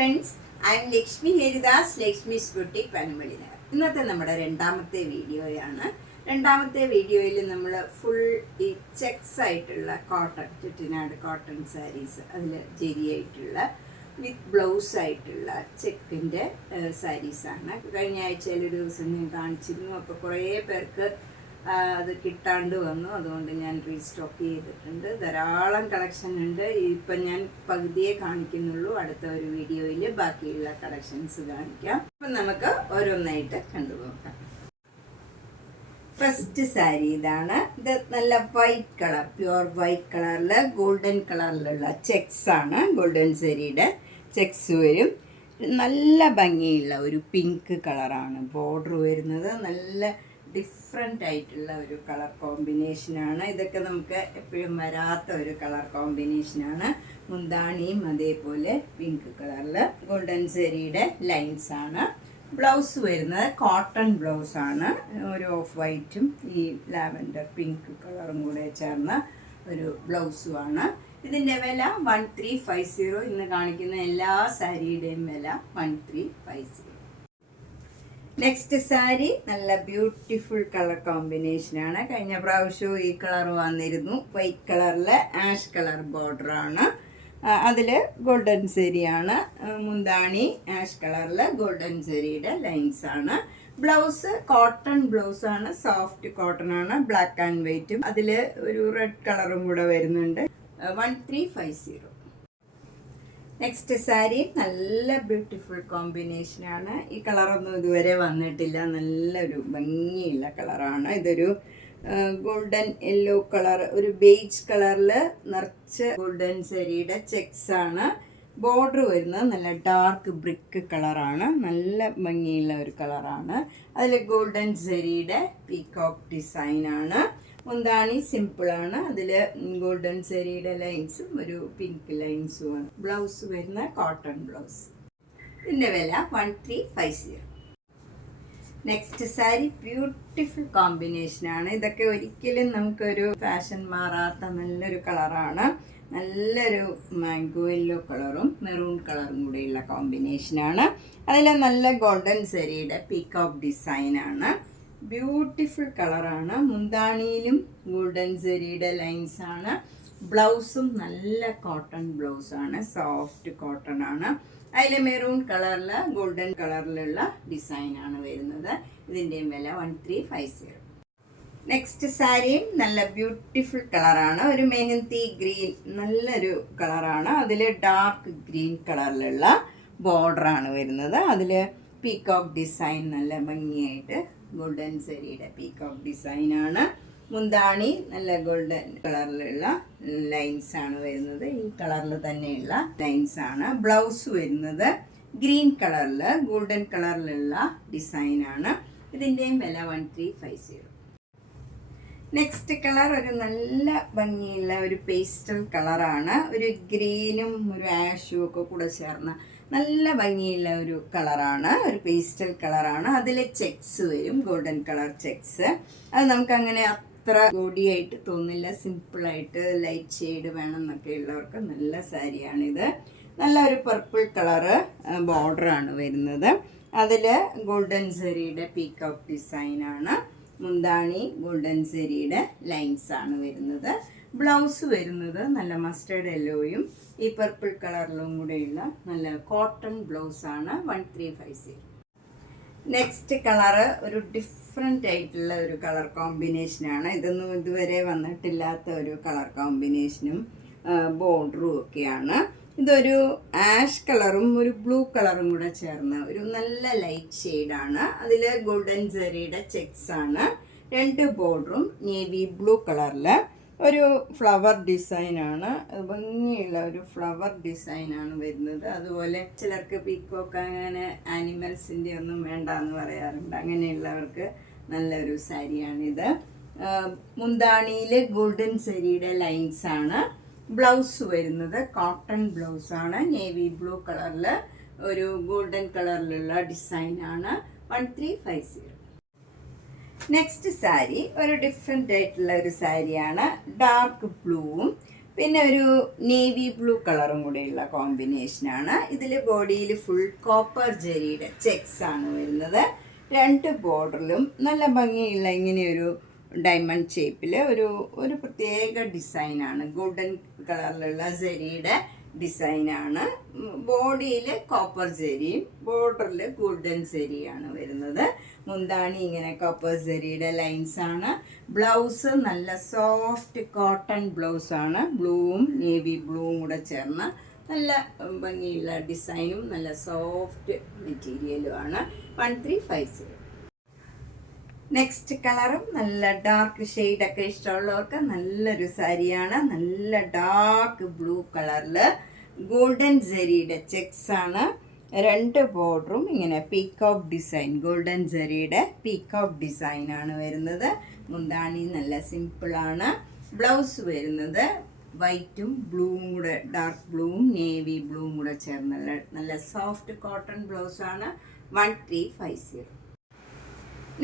Friends, I am Lakshmi Haridas, Lakshmi's boutique Panampilly Nagar. ഇന്നത്തെ നമ്മുടെ രണ്ടാമത്തെ വീഡിയോയാണ്. രണ്ടാമത്തെ വീഡിയോയിൽ നമ്മൾ ഫുൾ ഈ ചെക്സ് ആയിട്ടുള്ള കോട്ടൺ, ചുറ്റിനാട് കോട്ടൺ സാരീസ്, അതിൽ ജെരിയായിട്ടുള്ള വിത്ത് ബ്ലൗസ് ആയിട്ടുള്ള ചെക്കിൻ്റെ സാരീസാണ്. കഴിഞ്ഞ ആഴ്ചയിൽ ഒരു ദിവസം ഞാൻ കാണിച്ചിരുന്നു. അപ്പോൾ കുറേ പേർക്ക് അത് കിട്ടാണ്ട് വന്നു. അതുകൊണ്ട് ഞാൻ റീസ്റ്റോക്ക് ചെയ്തിട്ടുണ്ട്. ധാരാളം കളക്ഷൻ ഉണ്ട്. ഇപ്പം ഞാൻ പകുതിയെ കാണിക്കുന്നുള്ളൂ. അടുത്ത ഒരു വീഡിയോയിൽ ബാക്കിയുള്ള കളക്ഷൻസ് കാണിക്കാം. അപ്പം നമുക്ക് ഓരോന്നായിട്ട് കണ്ടുപോകാം. ഫസ്റ്റ് സാരി ഇതാണ്. ഇത് നല്ല വൈറ്റ് കളർ, പ്യുവർ വൈറ്റ് കളറിൽ ഗോൾഡൻ കളറിലുള്ള ചെക്സ് ആണ്. ഗോൾഡൻ സാരിയുടെ ചെക്സ് വരും. നല്ല ഭംഗിയുള്ള ഒരു പിങ്ക് കളറാണ് ബോർഡർ വരുന്നത്. നല്ല ഡിഫറെൻ്റ് ആയിട്ടുള്ള ഒരു കളർ കോമ്പിനേഷനാണ്. ഇതൊക്കെ നമുക്ക് എപ്പോഴും വരാത്ത ഒരു കളർ കോമ്പിനേഷനാണ്. മുന്താണിയും അതേപോലെ പിങ്ക് കളറിൽ ഗോൾഡൻ സാരിയുടെ ലൈൻസ് ആണ്. ബ്ലൗസ് വരുന്നത് കോട്ടൺ ബ്ലൗസാണ്. ഒരു ഓഫ് വൈറ്റും ഈ ലാവൻഡർ പിങ്ക് കളറും കൂടെ ചേർന്ന ഒരു ബ്ലൗസുമാണ്. ഇതിൻ്റെ വില 1350. ഇന്ന് കാണിക്കുന്ന എല്ലാ സാരിയുടെയും വില 1350. നെക്സ്റ്റ് സാരി നല്ല ബ്യൂട്ടിഫുൾ കളർ കോമ്പിനേഷനാണ്. കഴിഞ്ഞ പ്രാവശ്യവും ഈ കളർ വന്നിരുന്നു. വൈറ്റ് കളറിൽ ആഷ് കളർ ബോർഡറാണ്. അതിൽ ഗോൾഡൻ സാരിയാണ്. മുന്താണി ആഷ് കളറിൽ ഗോൾഡൻ സാരിയുടെ ലൈൻസ് ആണ്. ബ്ലൗസ് കോട്ടൺ ബ്ലൗസാണ്. സോഫ്റ്റ് കോട്ടൺ ആണ്. ബ്ലാക്ക് ആൻഡ് വൈറ്റും അതിൽ ഒരു റെഡ് കളറും കൂടെ വരുന്നുണ്ട്. 1350. നെക്സ്റ്റ് സാരി നല്ല ബ്യൂട്ടിഫുൾ കോമ്പിനേഷനാണ്. ഈ കളറൊന്നും ഇതുവരെ വന്നിട്ടില്ല. നല്ലൊരു ഭംഗിയുള്ള കളറാണ്. ഇതൊരു ഗോൾഡൻ യെല്ലോ കളർ, ഒരു ബേജ് കളറിൽ നിറച്ച് ഗോൾഡൻ സാരിയുടെ ചെക്സ് ആണ്. ബോർഡർ വരുന്നത് നല്ല ഡാർക്ക് ബ്രിക്ക് കളറാണ്. നല്ല ഭംഗിയുള്ള ഒരു കളറാണ്. അതിൽ ഗോൾഡൻ സാരിയുടെ പീകോക്ക് ഡിസൈനാണ്. മുന്താണി സിമ്പിളാണ്. അതിൽ ഗോൾഡൻ സാരിയുടെ ലൈൻസും ഒരു പിങ്ക് ലൈൻസുമാണ്. ബ്ലൗസ് വരുന്ന കോട്ടൺ ബ്ലൗസ്. ഇതിൻ്റെ വില 1350. നെക്സ്റ്റ് സാരി ബ്യൂട്ടിഫുൾ കോമ്പിനേഷനാണ്. ഇതൊക്കെ ഒരിക്കലും നമുക്കൊരു ഫാഷൻ മാറാത്ത നല്ലൊരു കളറാണ്. നല്ലൊരു മാംഗോ യെല്ലോ കളറും മെറൂൺ കളറും കൂടെയുള്ള കോമ്പിനേഷനാണ്. അതിൽ നല്ല ഗോൾഡൻ സാരിയുടെ പീകോക്ക് ഡിസൈനാണ്. ബ്യൂട്ടിഫുൾ കളറാണ്. മുന്താണിയിലും ഗോൾഡൻ സാരിയുടെ ലൈൻസ് ആണ്. ബ്ലൗസും നല്ല കോട്ടൺ ബ്ലൗസാണ്. സോഫ്റ്റ് കോട്ടൺ ആണ്. അതിൽ മെറൂൺ കളറിൽ ഗോൾഡൻ കളറിലുള്ള ഡിസൈനാണ് വരുന്നത്. ഇതിൻ്റെയും വില 1350. നെക്സ്റ്റ് സാരിയും നല്ല ബ്യൂട്ടിഫുൾ കളറാണ്. ഒരു മെഹന്തി ഗ്രീൻ നല്ലൊരു കളറാണ്. അതിൽ ഡാർക്ക് ഗ്രീൻ കളറിലുള്ള ബോർഡറാണ് വരുന്നത്. അതിൽ പീകോക്ക് ഡിസൈൻ നല്ല ഭംഗിയായിട്ട് ഗോൾഡൻ സാരിയുടെ പീകോക്ക് ഡിസൈനാണ്. മുന്താണി നല്ല ഗോൾഡൻ കളറിലുള്ള ലൈൻസ് ആണ് വരുന്നത്. ഈ കളറിൽ തന്നെയുള്ള ലൈൻസ് ആണ്. ബ്ലൗസ് വരുന്നത് ഗ്രീൻ കളറിൽ ഗോൾഡൻ കളറിലുള്ള ഡിസൈനാണ്. ഇതിൻ്റെയും വില 1350. നെക്സ്റ്റ് കളർ ഒരു നല്ല ഭംഗിയുള്ള ഒരു പേസ്റ്റൽ കളറാണ്. ഒരു ഗ്രീനും ഒരു ആഷും ഒക്കെ കൂടെ ചേർന്ന നല്ല ഭംഗിയുള്ള ഒരു കളറാണ്. ഒരു പേസ്റ്റൽ കളറാണ്. അതിൽ ചെക്സ് വരും, ഗോൾഡൻ കളർ ചെക്സ്. അത് നമുക്കങ്ങനെ അത്ര ബോഡിയായിട്ട് തോന്നില്ല. സിമ്പിളായിട്ട് ലൈറ്റ് ഷെയ്ഡ് വേണം എന്നൊക്കെ ഉള്ളവർക്ക് നല്ല സാരിയാണിത്. നല്ല ഒരു പർപ്പിൾ കളറ് ബോർഡറാണ് വരുന്നത്. അതിൽ ഗോൾഡൻ സാരിയുടെ പീകോക്ക് ഡിസൈനാണ്. മുന്താണി ഗോൾഡൻ സാരിയുടെ ലൈൻസ് ആണ് വരുന്നത്. ബ്ലൗസ് വരുന്നത് നല്ല മസ്റ്റേർഡ് യെല്ലോയും ഈ പർപ്പിൾ കളറിലും കൂടെയുള്ള നല്ല കോട്ടൺ ബ്ലൗസാണ്. 1350. നെക്സ്റ്റ് കളറ് ഒരു ഡിഫറെൻ്റ് ആയിട്ടുള്ള ഒരു കളർ കോമ്പിനേഷനാണ്. ഇതൊന്നും ഇതുവരെ വന്നിട്ടില്ലാത്ത ഒരു കളർ കോമ്പിനേഷനും ബോർഡറും ഒക്കെയാണ്. ഇതൊരു ആഷ് കളറും ഒരു ബ്ലൂ കളറും കൂടെ ചേർന്ന ഒരു നല്ല ലൈറ്റ് ഷെയ്ഡാണ്. അതിൽ ഗോൾഡൻ സാരിയുടെ ചെക്സ് ആണ്. രണ്ട് ബോർഡറും നേവി ബ്ലൂ കളറിൽ ഒരു ഫ്ലവർ ഡിസൈനാണ്. ഭംഗിയുള്ള ഒരു ഫ്ലവർ ഡിസൈനാണ് വരുന്നത്. അതുപോലെ ചിലർക്ക് പീക്കോക്ക് അങ്ങനെ ആനിമൽസിൻ്റെ ഒന്നും വേണ്ട എന്ന് പറയാറുണ്ട്. അങ്ങനെയുള്ളവർക്ക് നല്ലൊരു സാരിയാണിത്. മുന്താണിയിൽ ഗോൾഡൻ സാരിയുടെ ലൈൻസ് ആണ്. ബ്ലൗസ് വരുന്നത് കോട്ടൺ ബ്ലൗസാണ്. നേവി ബ്ലൂ കളറിൽ ഒരു ഗോൾഡൻ കളറിലുള്ള ഡിസൈനാണ്. 1350. നെക്സ്റ്റ് സാരി ഒരു ഡിഫറെൻ്റ് ആയിട്ടുള്ള ഒരു സാരിയാണ്. ഡാർക്ക് ബ്ലൂവും പിന്നെ ഒരു നേവി ബ്ലൂ കളറും കൂടെയുള്ള കോമ്പിനേഷനാണ്. ഇതിൽ ബോഡിയിൽ ഫുൾ കോപ്പർ ജെറിയുടെ ചെക്സ് ആണ് വരുന്നത്. 2 ബോർഡറിലും നല്ല ഭംഗിയുള്ള ഇങ്ങനെയൊരു ഡയമണ്ട് ഷേപ്പിൽ ഒരു പ്രത്യേക ഡിസൈനാണ്. ഗോൾഡൻ കളറിലുള്ള ജെറിയുടെ ഡിസൈനാണ്. ബോഡിയിൽ കോപ്പർ ജെറിയും ബോർഡറിൽ ഗോൾഡൻ ജെറിയാണ് വരുന്നത്. മുന്താണി ഇങ്ങനെ കോപ്പർ ജെറിയുടെ ലൈൻസ് ആണ്. ബ്ലൗസ് നല്ല സോഫ്റ്റ് കോട്ടൺ ബ്ലൗസാണ്. ബ്ലൂവും നേവി ബ്ലൂവും കൂടെ ചേർന്ന് നല്ല ഭംഗിയുള്ള ഡിസൈനും നല്ല സോഫ്റ്റ് മെറ്റീരിയലുമാണ്. 1350. നെക്സ്റ്റ് കളറും നല്ല ഡാർക്ക് ഷെയ്ഡൊക്കെ ഇഷ്ടമുള്ളവർക്ക് നല്ലൊരു സാരിയാണ്. നല്ല ഡാർക്ക് ബ്ലൂ കളറിൽ ഗോൾഡൻ ജെറിയുടെ ചെക്സ് ആണ്. 2 ബോർഡറും ഇങ്ങനെ പീക്കോക്ക് ഡിസൈൻ, ഗോൾഡൻ ജെറിയുടെ പീക്കോക്ക് ഡിസൈനാണ് വരുന്നത്. മുന്താണി നല്ല സിമ്പിളാണ്. ബ്ലൗസ് വരുന്നത് വൈറ്റും ബ്ലൂവും കൂടെ, ഡാർക്ക് ബ്ലൂവും നേവി ബ്ലൂവും കൂടെ ചേർന്നുള്ള നല്ല സോഫ്റ്റ് കോട്ടൺ ബ്ലൗസാണ്. 1350.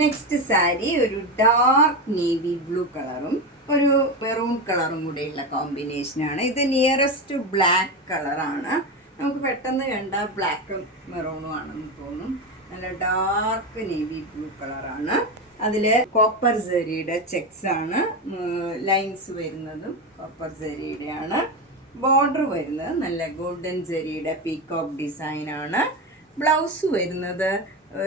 നെക്സ്റ്റ് സാരി ഒരു ഡാർക്ക് നേവി ബ്ലൂ കളറും ഒരു മെറൂൺ കളറും കൂടെയുള്ള കോമ്പിനേഷനാണ്. ഇത് നിയറസ്റ്റ് ബ്ലാക്ക് കളറാണ്. നമുക്ക് പെട്ടെന്ന് കണ്ടാൽ ബ്ലാക്കും മെറൂണും ആണെന്ന് തോന്നും. നല്ല ഡാർക്ക് നേവി ബ്ലൂ കളറാണ്. അതിൽ കോപ്പർ ജെറിയുടെ ചെക്സ് ആണ്. ലൈൻസ് വരുന്നതും കോപ്പർ ജെറിയുടെയാണ്. ബോർഡർ വരുന്നത് നല്ല ഗോൾഡൻ ജെറിയുടെ പീക്കോക്ക് ഡിസൈനാണ്. ബ്ലൗസ് വരുന്നത്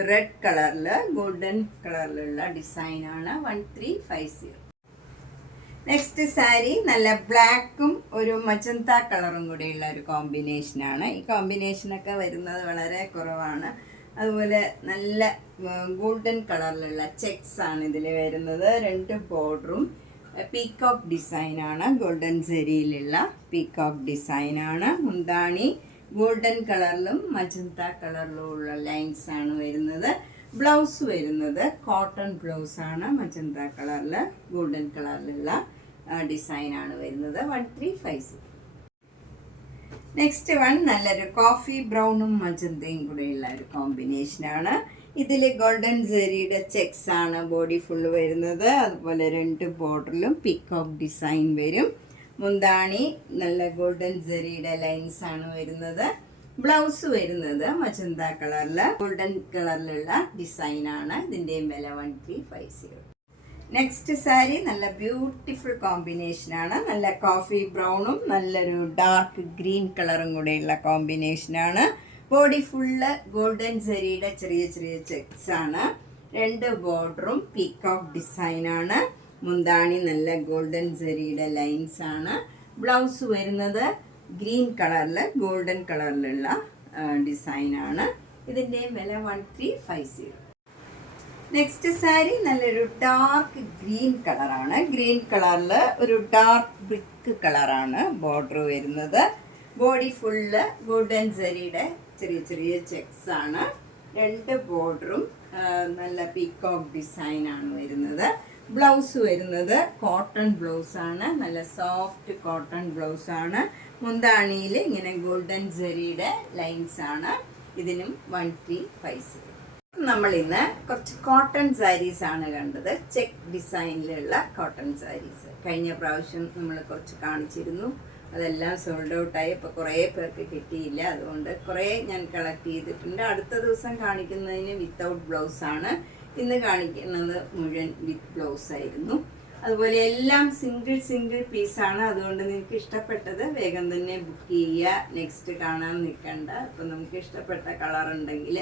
റെഡ് കളറിൽ ഗോൾഡൻ കളറിലുള്ള ഡിസൈനാണ്. 1350. നെക്സ്റ്റ് സാരി നല്ല ബ്ലാക്കും ഒരു മജന്ത കളറും കൂടെയുള്ള ഒരു കോമ്പിനേഷനാണ്. ഈ കോമ്പിനേഷനൊക്കെ വരുന്നത് വളരെ കുറവാണ്. അതുപോലെ നല്ല ഗോൾഡൻ കളറിലുള്ള ചെക്സ് ആണ് ഇതിൽ വരുന്നത്. 2 ബോർഡറും പീക്കോക്ക് ഡിസൈനാണ്. ഗോൾഡൻ ജെറിയിലുള്ള പീക്കോക്ക് ഡിസൈനാണ്. മുന്താണി ഗോൾഡൻ കളറിലും മജന്ത കളറിലും ഉള്ള ലൈൻസ് ആണ് വരുന്നത്. ബ്ലൗസ് വരുന്നത് കോട്ടൺ ബ്ലൗസാണ്. മജന്ത കളറിൽ ഗോൾഡൻ കളറിലുള്ള ഡിസൈനാണ് വരുന്നത്. 1350. നെക്സ്റ്റ് വൺ നല്ലൊരു കോഫി ബ്രൗണും മജന്തയും കൂടെയുള്ള ഒരു കോമ്പിനേഷനാണ്. ഇതിൽ ഗോൾഡൻ ജെറിയുടെ ചെക്സ് ആണ് ബോഡി ഫുള്ള് വരുന്നത്. അതുപോലെ 2 ബോർഡറിലും പീക്കോക്ക് ഡിസൈൻ വരും. മുന്താണി നല്ല ഗോൾഡൻ ജെറിയുടെ ലൈൻസ് ആണ് വരുന്നത്. ബ്ലൗസ് വരുന്നത് മജന്ത കളറിൽ ഗോൾഡൻ കളറിലുള്ള ഡിസൈനാണ്. ഇതിൻ്റെയും വില 1350. നെക്സ്റ്റ് സാരി നല്ല ബ്യൂട്ടിഫുൾ കോമ്പിനേഷനാണ്. നല്ല കോഫി ബ്രൗണും നല്ലൊരു ഡാർക്ക് ഗ്രീൻ കളറും കൂടെയുള്ള കോമ്പിനേഷനാണ്. ബോഡി ഫുള്ള് ഗോൾഡൻ ജെറിയുടെ ചെറിയ ചെറിയ ചെക്സ് ആണ്. 2 ബോർഡറും പീക്കോക്ക് ഡിസൈനാണ്. മുന്താണി നല്ല ഗോൾഡൻ ജെറിയുടെ ലൈൻസ് ആണ്. ബ്ലൗസ് വരുന്നത് ഗ്രീൻ കളറിൽ ഗോൾഡൻ കളറിലുള്ള ഡിസൈനാണ്. ഇതിൻ്റെയും വില 1350. നെക്സ്റ്റ് സാരി നല്ലൊരു ഡാർക്ക് ഗ്രീൻ കളറാണ്. ഗ്രീൻ കളറിൽ ഒരു ഡാർക്ക് ബ്രിക്ക് കളറാണ് ബോർഡർ വരുന്നത്. ബോഡി ഫുള്ള് ഗോൾഡൻ ജെറിയുടെ ചെറിയ ചെറിയ ചെക്സ് ആണ്. 2 ബോർഡറും നല്ല പീക്കോക്ക് ഡിസൈനാണ് വരുന്നത്. ബ്ലൗസ് വരുന്നത് കോട്ടൺ ബ്ലൗസാണ്. നല്ല സോഫ്റ്റ് കോട്ടൺ ബ്ലൗസാണ്. മുന്താണിയിൽ ഇങ്ങനെ ഗോൾഡൻ ജെറിയുടെ ലൈൻസ് ആണ്. ഇതിനും 1350. നമ്മൾ ഇന്ന് കുറച്ച് കോട്ടൺ സാരീസ് ആണ് കണ്ടത്. ചെക്ക് ഡിസൈനിലുള്ള കോട്ടൺ സാരീസ് കഴിഞ്ഞ പ്രാവശ്യം നമ്മൾ കുറച്ച് കാണിച്ചിരുന്നു. അതെല്ലാം സോൾഡ് ഔട്ടായി. ഇപ്പോൾ കുറേ പേർക്ക് കിട്ടിയില്ല. അതുകൊണ്ട് കുറേ ഞാൻ കളക്ട് ചെയ്തിട്ടുണ്ട്. അടുത്ത ദിവസം കാണിക്കുന്നതിന് വിത്തൗട്ട് ബ്ലൗസാണ്. ഇന്ന് കാണിക്കുന്നത് മുഴുവൻ വിത്ത് ബ്ലൗസ് ആയിരുന്നു. അതുപോലെ എല്ലാം സിംഗിൾ പീസാണ്. അതുകൊണ്ട് നിങ്ങൾക്ക് ഇഷ്ടപ്പെട്ടത് വേഗം തന്നെ ബുക്ക് ചെയ്യുക. നെക്സ്റ്റ് കാണാൻ നിൽക്കണ്ട. അപ്പോൾ നമുക്ക് ഇഷ്ടപ്പെട്ട കളർ ഉണ്ടെങ്കിൽ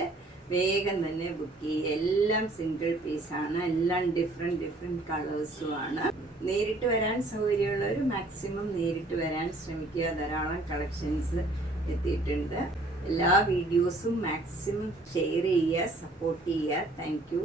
വേഗം തന്നെ ബുക്ക് ചെയ്യുക. എല്ലാം സിംഗിൾ പീസാണ്. എല്ലാം ഡിഫറെൻറ്റ് കളേഴ്സുമാണ്. നേരിട്ട് വരാൻ സൗകര്യമുള്ളവർ മാക്സിമം നേരിട്ട് വരാൻ ശ്രമിക്കുക. ധാരാളം കളക്ഷൻസ് എത്തിയിട്ടുണ്ട്. എല്ലാ വീഡിയോസും മാക്സിമം ഷെയർ ചെയ്യുക, സപ്പോർട്ട് ചെയ്യുക. Thank you.